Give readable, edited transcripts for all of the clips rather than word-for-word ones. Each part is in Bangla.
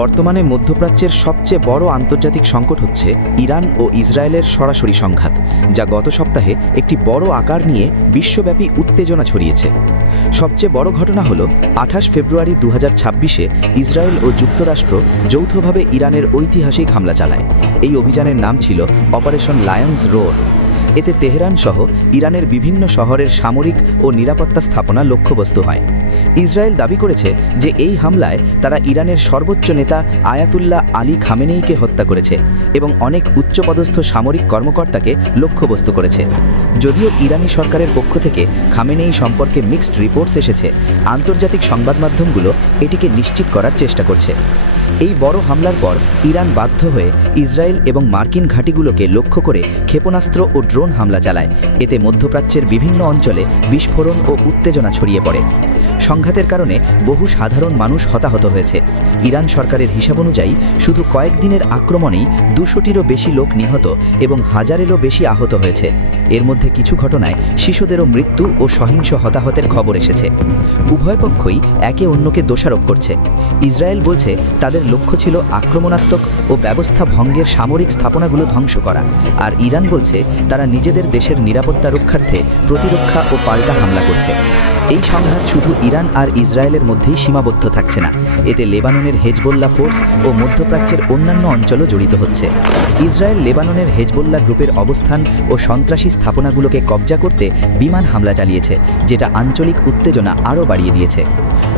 বর্তমানে মধ্যপ্রাচ্যের সবচেয়ে বড় আন্তর্জাতিক সংকট হচ্ছে ইরান ও ইসরায়েলের সরাসরি সংঘাত, যা গত সপ্তাহে একটি বড় আকার নিয়ে বিশ্বব্যাপী উত্তেজনা ছড়িয়েছে। সবচেয়ে বড় ঘটনা হল ২৮ ফেব্রুয়ারি ২০২৬-এ ইসরায়েল ও যুক্তরাষ্ট্র যৌথভাবে ইরানের ঐতিহাসিক হামলা চালায়। এই অভিযানের নাম ছিল অপারেশন লায়ন্স রোর। এতে তেহরান সহ ইরানের বিভিন্ন শহরের সামরিক ও নিরাপত্তা স্থাপনা লক্ষ্যবস্তু হয়। ইসরায়েল দাবি করেছে যে এই হামলায় তারা ইরানের সর্বোচ্চ নেতা আয়াতুল্লাহ আলী খামেনেইকে হত্যা করেছে এবং অনেক উচ্চপদস্থ সামরিক কর্মকর্তাকে লক্ষ্যবস্তু করেছে। যদিও ইরানি সরকারের পক্ষ থেকে খামেনেই সম্পর্কে মিক্সড রিপোর্টস এসেছে, আন্তর্জাতিক সংবাদ মাধ্যমগুলো এটিকে নিশ্চিত করার চেষ্টা করছে। এই বড় হামলার পর ইরান বাধ্য হয়ে ইসরায়েল এবং মার্কিন ঘাঁটিগুলোকে লক্ষ্য করে ক্ষেপণাস্ত্র ও ড্রোন হামলা চালায়। এতে মধ্যপ্রাচ্যের বিভিন্ন অঞ্চলে বিস্ফোরণ ও উত্তেজনা ছড়িয়ে পড়ে। সংঘাতের কারণে বহু সাধারণ মানুষ হতাহত হয়েছে। ইরান সরকারের হিসাব অনুযায়ী শুধু কয়েকদিনের আক্রমণেই ২০০টিরও বেশি লোক নিহত এবং হাজারেরও বেশি আহত হয়েছে। এর মধ্যে কিছু ঘটনায় শিশুদেরও মৃত্যু ও সহিংস হতাহতের খবর এসেছে। উভয় পক্ষই একে অন্যকে দোষারোপ করছে। ইসরায়েল বলছে তাদের লক্ষ্য ছিল আক্রমণাত্মক ও ব্যবস্থা ভঙ্গের সামরিক স্থাপনাগুলো ধ্বংস করা, আর ইরান বলছে তারা নিজেদের দেশের নিরাপত্তা রক্ষার্থে প্রতিরক্ষা ও পাল্টা হামলা করছে। এই সংঘাত শুধু ইরান আর ইসরায়েলের মধ্যেই সীমাবদ্ধ থাকছে না, এতে লেবাননের হেজবোল্লাহ ফোর্স ও মধ্যপ্রাচ্যের অন্যান্য অঞ্চলও জড়িত হচ্ছে। ইসরায়েল লেবাননের হেজবোল্লাহ গ্রুপের অবস্থান ও সন্ত্রাসী স্থাপনাগুলোকে কবজা করতে বিমান হামলা চালিয়েছে, যেটা আঞ্চলিক উত্তেজনা আরও বাড়িয়ে দিয়েছে।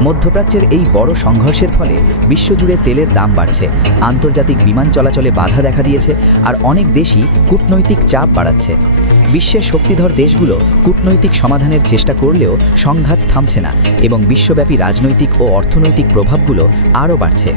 মধ্যপ্রাচ্যের এই বড় সংঘর্ষের ফলে বিশ্বজুড়ে তেলের দাম বাড়ছে, আন্তর্জাতিক বিমান চলাচলে বাধা দেখা দিয়েছে, আর অনেক দেশই কূটনৈতিক চাপ বাড়াচ্ছে। বিশ্বের শক্তিধর দেশগুলো কূটনৈতিক সমাধানের চেষ্টা করলেও সংঘাত থামছে না এবং বিশ্বব্যাপী রাজনৈতিক ও অর্থনৈতিক প্রভাবগুলো আরও বাড়ছে।